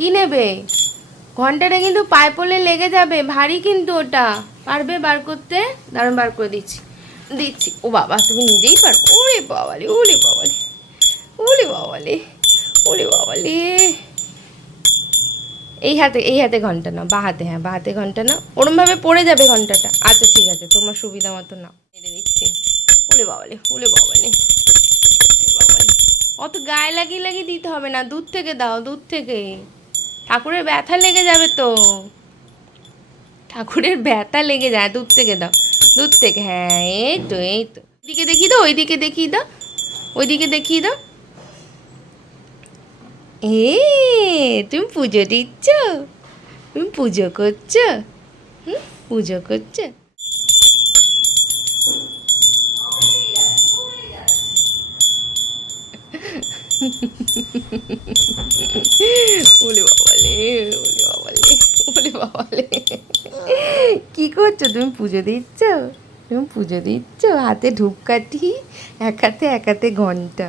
কি নেবে? ঘন্টাটা কিন্তু পায়ে পড়লে লেগে যাবে, ভারী কিন্তু ওটা। পারবে বার করতে? দারুণ বার করে দিচ্ছি। দিচ্ছি। ও বাবা, তুমি নিজেই পারো ওরে বাবালে ওরে বাবালে ওরে বাবালে ওরে বাবালে। এই হাতে এই হাতে ঘণ্টা নাও, বা হাতে হ্যাঁ বা হাতে ঘণ্টা না ওরমভাবে পড়ে যাবে ঘন্টাটা। আচ্ছা ঠিক আছে, তোমার সুবিধা মতো না মেরে দিচ্ছি। ওলে বাবালে ওলে বাবালে বাবালে। অত গায়ে লাগিয়ে লাগিয়ে দিতে হবে না। দুধ থেকে দাও, দুধ থেকে। ঠাকুরের ব্যথা লেগে যাবে তো। ঠাকুরের ব্যথা লেগে যায়, দূর থেকে দাও, দূর থেকে হ্যাঁ এই তো এই তো। ওইদিকে দেখিয়ে দাও, ওইদিকে দেখিয়ে দাও, ওইদিকে দেখিয়ে দাও। এ তুমি পুজো দিচ্ছ? তুমি পুজো করছ? হুম, পুজো করছ? ওলে বাবালে ওলে বাবালে ওলে বাবালে কি করছ? তুমি পুজো দিচ্ছ? তুমি পুজো দিচ্ছ? হাতে ধূপকাঠি? এক হাতে এক হাতে ঘণ্টা।